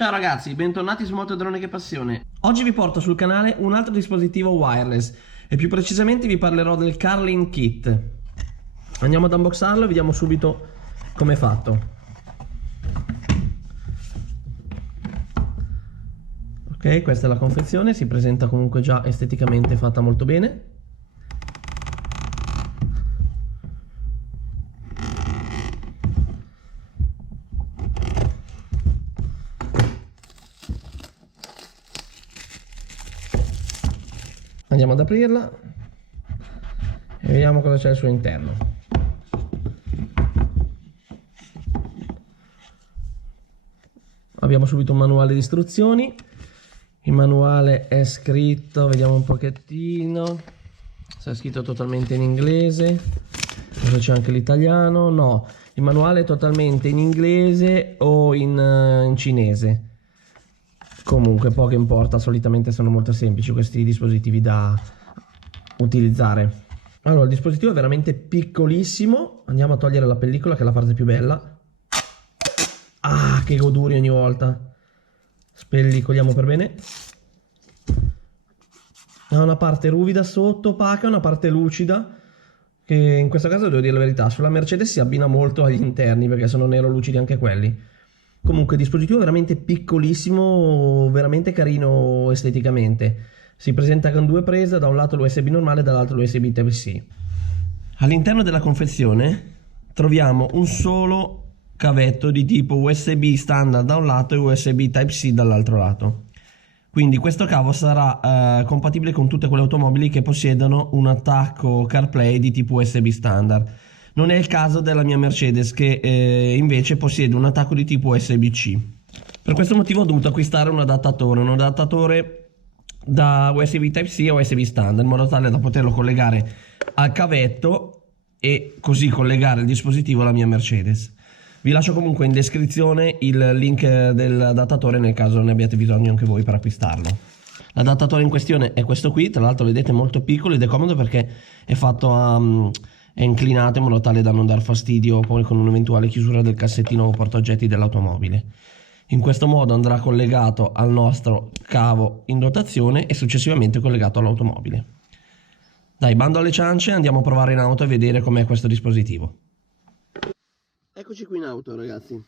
Ciao ragazzi, bentornati su Motodrone che Passione. Oggi vi porto sul canale un altro dispositivo wireless e più precisamente vi parlerò del Carlin Kit. Andiamo ad unboxarlo e vediamo subito come è fatto. Ok, questa è la confezione, si presenta comunque già esteticamente fatta molto bene. Andiamo ad aprirla e vediamo cosa c'è al suo interno. Abbiamo subito un manuale di istruzioni. Il manuale è scritto, vediamo un pochettino, è scritto totalmente in inglese. Cosa c'è anche l'italiano? No, il manuale è totalmente in inglese o in cinese. Comunque poco importa, solitamente sono molto semplici questi dispositivi da utilizzare. Allora, il dispositivo è veramente piccolissimo. Andiamo a togliere la pellicola, che è la parte più bella. Ah, che goduria ogni volta. Spellicoliamo per bene. Ha una parte ruvida sotto, opaca, una parte lucida, che in questo caso devo dire la verità, sulla Mercedes si abbina molto agli interni, perché sono nero lucidi anche quelli. Comunque dispositivo veramente piccolissimo, veramente carino esteticamente. Si presenta con due prese, da un lato l'USB normale e dall'altro l'USB Type-C. All'interno della confezione troviamo un solo cavetto di tipo USB standard da un lato e USB Type-C dall'altro lato. Quindi questo cavo sarà compatibile con tutte quelle automobili che possiedono un attacco CarPlay di tipo USB standard. Non è il caso della mia Mercedes, che invece possiede un attacco di tipo USB-C. Per questo motivo ho dovuto acquistare un adattatore da USB Type-C a USB standard, in modo tale da poterlo collegare al cavetto e così collegare il dispositivo alla mia Mercedes. Vi lascio comunque in descrizione il link dell'adattatore nel caso ne abbiate bisogno anche voi per acquistarlo. L'adattatore in questione è questo qui, tra l'altro vedete molto piccolo ed è comodo perché è fatto è inclinato in modo tale da non dar fastidio poi con un'eventuale chiusura del cassettino o portaoggetti dell'automobile. In questo modo andrà collegato al nostro cavo in dotazione e successivamente collegato all'automobile. Dai, bando alle ciance, andiamo a provare in auto e vedere com'è questo dispositivo. Eccoci qui in auto ragazzi,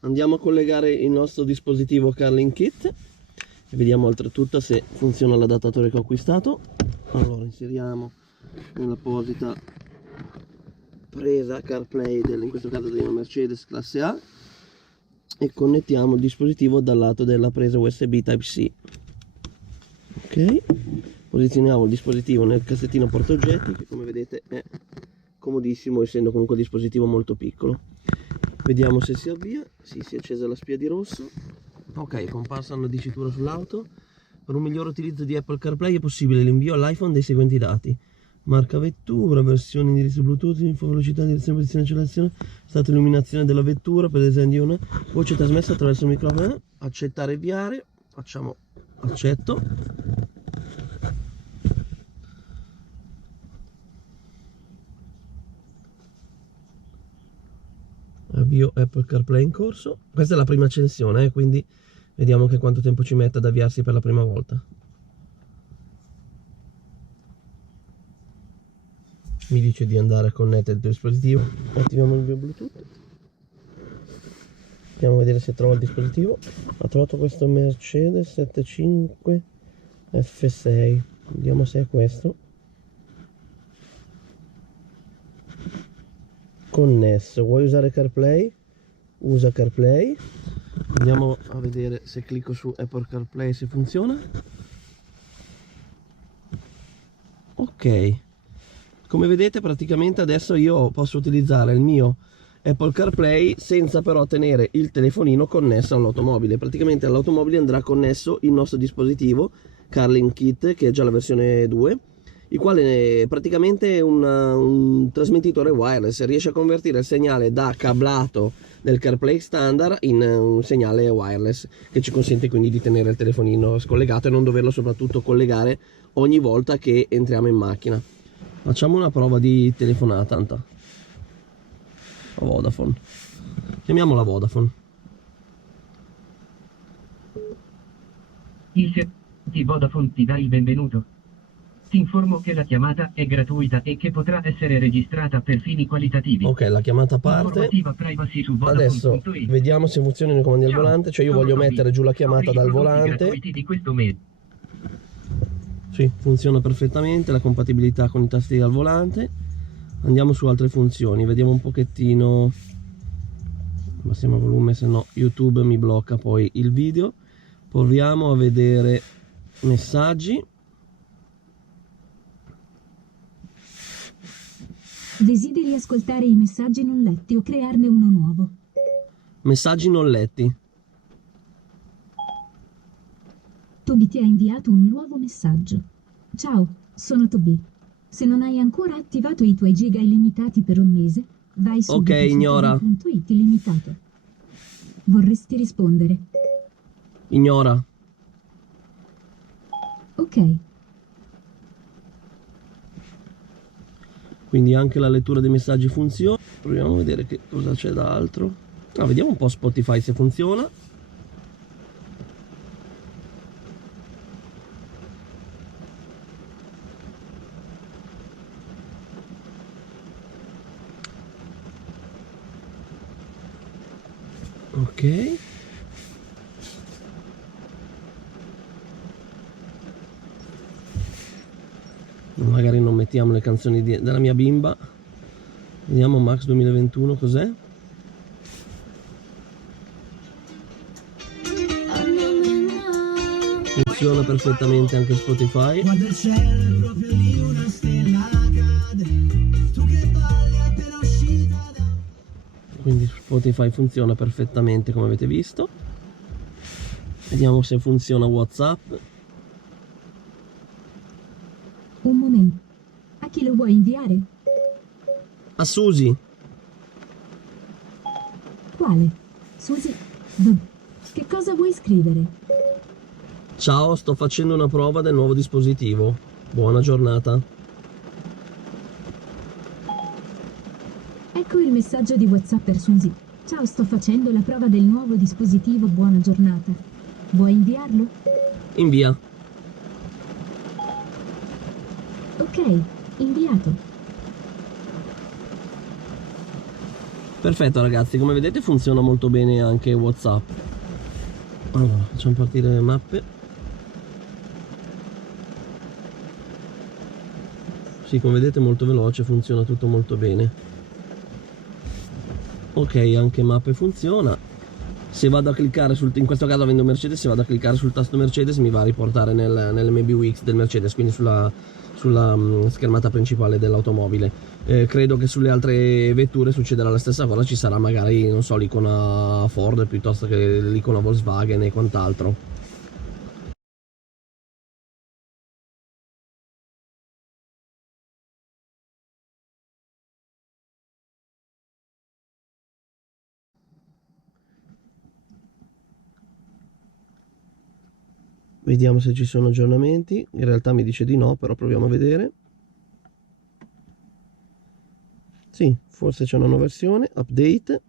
andiamo a collegare il nostro dispositivo Carlin Kit e vediamo oltretutto se funziona l'adattatore che ho acquistato. Allora inseriamo nell'apposita presa CarPlay in questo caso della Mercedes classe A e connettiamo il dispositivo dal lato della presa USB Type-C. Ok, posizioniamo il dispositivo nel cassettino portaoggetti, che come vedete è comodissimo essendo comunque un dispositivo molto piccolo. Vediamo se si avvia. Sì, si è accesa la spia di rosso. Ok, comparsa una dicitura sull'auto. Per un migliore utilizzo di Apple CarPlay è possibile l'invio all'iPhone dei seguenti dati: marca vettura, versione indirizzo Bluetooth, info velocità, direzione, posizione, accelerazione, stato illuminazione della vettura, per esempio una voce trasmessa attraverso il microfono. Accettare e avviare. Facciamo accetto. Avvio Apple CarPlay in corso. Questa è la prima accensione, quindi vediamo che quanto tempo ci mette ad avviarsi per la prima volta. Mi dice di andare a connettere il dispositivo. Attiviamo il mio Bluetooth. Andiamo a vedere se trova il dispositivo. Ha trovato questo Mercedes 75 F6. Vediamo se è questo. Connesso. Vuoi usare CarPlay? Usa CarPlay. Andiamo a vedere se clicco su Apple CarPlay se funziona. Ok, come vedete praticamente adesso io posso utilizzare il mio Apple CarPlay senza però tenere il telefonino connesso all'automobile. Praticamente all'automobile andrà connesso il nostro dispositivo Carlin Kit, che è già la versione 2, il quale è praticamente un trasmettitore wireless, riesce a convertire il segnale da cablato del CarPlay standard in un segnale wireless, che ci consente quindi di tenere il telefonino scollegato e non doverlo soprattutto collegare ogni volta che entriamo in macchina. Facciamo una prova di telefonata, tanto Vodafone, chiamiamola Vodafone. Il servizio Vodafone ti dà il benvenuto. Ti informo che la chiamata è gratuita e che potrà essere registrata per fini qualitativi. Ok, la chiamata parte. Informativa privacy su Adesso Vodafone.it. vediamo se funzionano i comandi al Ciao, volante. Cioè io sono voglio Toby. mettere giù la Scopri chiamata i dal prodotti volante. gratuiti di questo mese. Sì, funziona perfettamente, la compatibilità con i tasti al volante. Andiamo su altre funzioni, vediamo un pochettino. Abbassiamo il volume, se no YouTube mi blocca poi il video. Proviamo a vedere messaggi. Desideri ascoltare i messaggi non letti o crearne uno nuovo? Messaggi non letti. Toby ti ha inviato un nuovo messaggio. Ciao, sono Toby. Se non hai ancora attivato i tuoi giga illimitati per un mese, vai subito su ignora. toby.it illimitato. Vorresti rispondere? Ignora. Ok. Quindi anche la lettura dei messaggi funziona. Proviamo a vedere che cosa c'è da altro. Vediamo un po' Spotify se funziona. Ok. Magari non mettiamo le canzoni della mia bimba. Vediamo Max 2021 cos'è. Funziona perfettamente anche Spotify. Guarda il cielo, proprio lì una stella cade. Tu che balli appena uscita da... Quindi Spotify funziona perfettamente come avete visto. Vediamo se funziona WhatsApp. Un momento. A chi lo vuoi inviare? A Susi. Quale? Susi? Che cosa vuoi scrivere? Ciao, sto facendo una prova del nuovo dispositivo. Buona giornata. Ecco il messaggio di WhatsApp per Susi. Ciao, sto facendo la prova del nuovo dispositivo, buona giornata. Vuoi inviarlo? Invia. Ok, inviato. Perfetto ragazzi, come vedete funziona molto bene anche WhatsApp. Allora, facciamo partire le mappe. Sì, come vedete è molto veloce, funziona tutto molto bene. Ok, anche mappe funziona. Se vado a cliccare in questo caso avendo Mercedes, se vado a cliccare sul tasto Mercedes mi va a riportare nel MBUX del Mercedes, quindi sulla schermata principale dell'automobile. Credo che sulle altre vetture succederà la stessa cosa, ci sarà magari, non so, l'icona Ford piuttosto che l'icona Volkswagen e quant'altro. Vediamo se ci sono aggiornamenti. In realtà mi dice di no, però proviamo a vedere. Sì, forse c'è una nuova versione, update.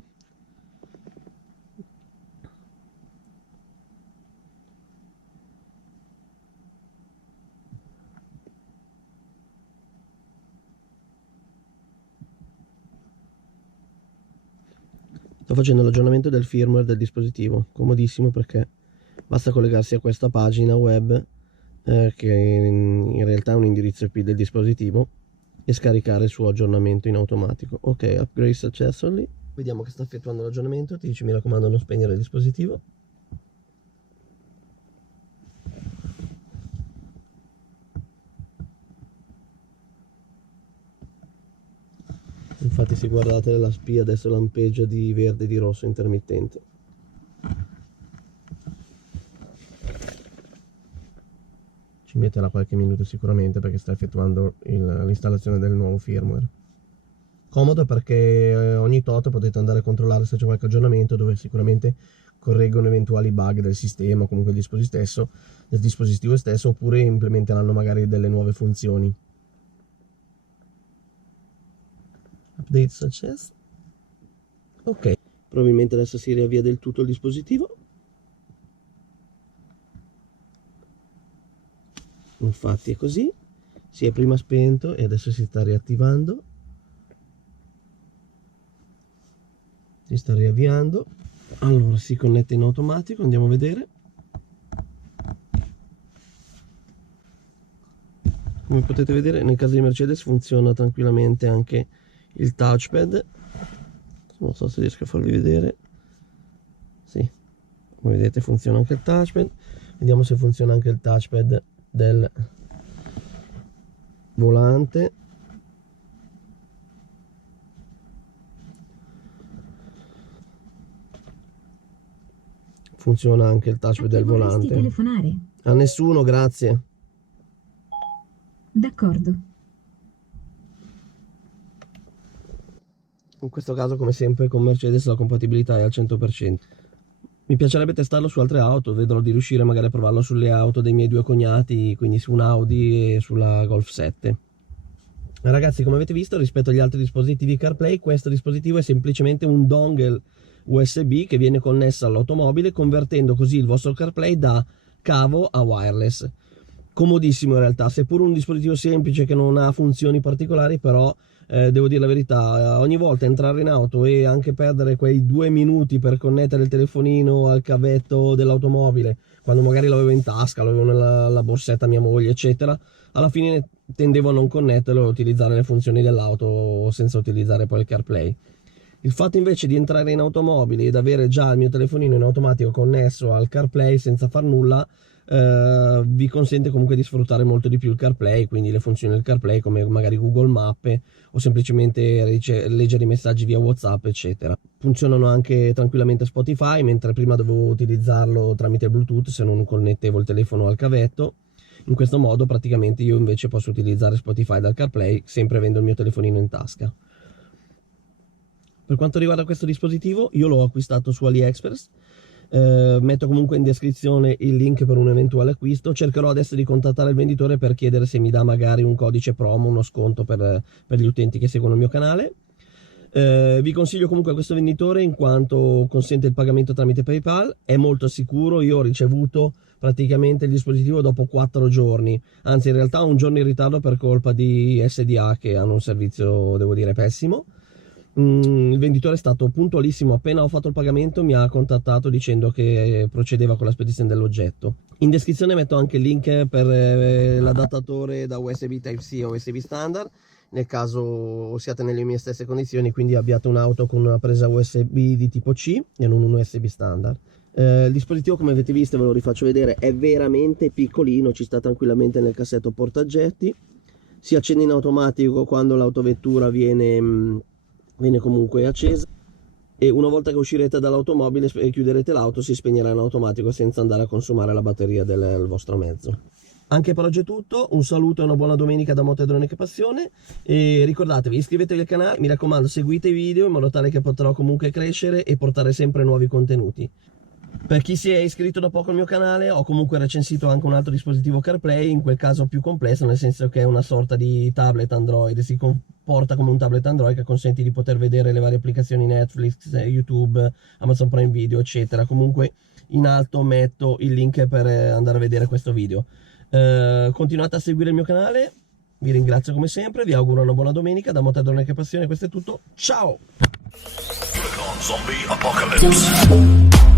Sto facendo l'aggiornamento del firmware del dispositivo, comodissimo perché basta collegarsi a questa pagina web che in realtà è un indirizzo IP del dispositivo e scaricare il suo aggiornamento in automatico. Ok, upgrade successfully. Vediamo che sta effettuando l'aggiornamento, ti dice mi raccomando non spegnere il dispositivo. Infatti se guardate la spia adesso lampeggia di verde e di rosso intermittente. Ci metterà qualche minuto sicuramente perché sta effettuando l'installazione del nuovo firmware. Comodo perché ogni tot potete andare a controllare se c'è qualche aggiornamento dove sicuramente correggono eventuali bug del sistema o comunque del dispositivo stesso, oppure implementeranno magari delle nuove funzioni. Update success. Ok, probabilmente adesso si riavvia del tutto il dispositivo. Infatti è così, si è prima spento e adesso si sta riattivando, si sta riavviando. Allora si connette in automatico, andiamo a vedere. Come potete vedere nel caso di Mercedes funziona tranquillamente anche il touchpad, non so se riesco a farvi vedere. Sì, come vedete funziona anche il touchpad. Vediamo se funziona anche il touchpad del volante. Funziona anche il touchpad del volante. Telefonare? A nessuno, grazie. D'accordo. In questo caso, come sempre, con Mercedes la compatibilità è al 100%. Mi piacerebbe testarlo su altre auto, vedrò di riuscire magari a provarlo sulle auto dei miei due cognati, quindi su un Audi e sulla Golf 7. Ragazzi, come avete visto, rispetto agli altri dispositivi CarPlay, questo dispositivo è semplicemente un dongle USB che viene connesso all'automobile, convertendo così il vostro CarPlay da cavo a wireless. Comodissimo in realtà, seppur un dispositivo semplice che non ha funzioni particolari, però devo dire la verità, ogni volta entrare in auto e anche perdere quei 2 minuti per connettere il telefonino al cavetto dell'automobile, quando magari l'avevo in tasca, l'avevo nella borsetta mia moglie eccetera, alla fine tendevo a non connetterlo e utilizzare le funzioni dell'auto senza utilizzare poi il CarPlay. Il fatto invece di entrare in automobile ed avere già il mio telefonino in automatico connesso al CarPlay senza far nulla vi consente comunque di sfruttare molto di più il CarPlay, quindi le funzioni del CarPlay come magari Google Mappe o semplicemente leggere i messaggi via WhatsApp eccetera. Funzionano anche tranquillamente Spotify, mentre prima dovevo utilizzarlo tramite Bluetooth se non connettevo il telefono al cavetto. In questo modo praticamente io invece posso utilizzare Spotify dal CarPlay sempre avendo il mio telefonino in tasca. Per quanto riguarda questo dispositivo, io l'ho acquistato su AliExpress. Metto comunque in descrizione il link per un eventuale acquisto. Cercherò adesso di contattare il venditore per chiedere se mi dà magari un codice promo, uno sconto per gli utenti che seguono il mio canale. Vi consiglio comunque questo venditore in quanto consente il pagamento tramite PayPal, è molto sicuro. Io ho ricevuto praticamente il dispositivo dopo 4 giorni, anzi in realtà un giorno in ritardo per colpa di SDA che hanno un servizio, devo dire, pessimo. Il venditore è stato puntualissimo, appena ho fatto il pagamento mi ha contattato dicendo che procedeva con la spedizione dell'oggetto. In descrizione metto anche il link per l'adattatore da USB Type-C a USB standard, nel caso siate nelle mie stesse condizioni, quindi abbiate un'auto con una presa USB di tipo C e non un USB standard. Il dispositivo, come avete visto, ve lo rifaccio vedere, è veramente piccolino, ci sta tranquillamente nel cassetto portaoggetti, si accende in automatico quando l'autovettura viene comunque accesa, e una volta che uscirete dall'automobile e chiuderete l'auto si spegnerà in automatico senza andare a consumare la batteria del vostro mezzo. Anche per oggi è tutto, un saluto e una buona domenica da Motodronica Passione, e ricordatevi, iscrivetevi al canale, mi raccomando seguite i video in modo tale che potrò comunque crescere e portare sempre nuovi contenuti. Per chi si è iscritto da poco al mio canale, ho comunque recensito anche un altro dispositivo CarPlay, in quel caso più complesso, nel senso che è una sorta di tablet Android, si comporta come un tablet Android che consente di poter vedere le varie applicazioni Netflix, YouTube, Amazon Prime Video, eccetera. Comunque in alto metto il link per andare a vedere questo video. Continuate a seguire il mio canale, vi ringrazio come sempre, vi auguro una buona domenica da Motodronica Passione, questo è tutto, ciao! Zombie Apocalypse.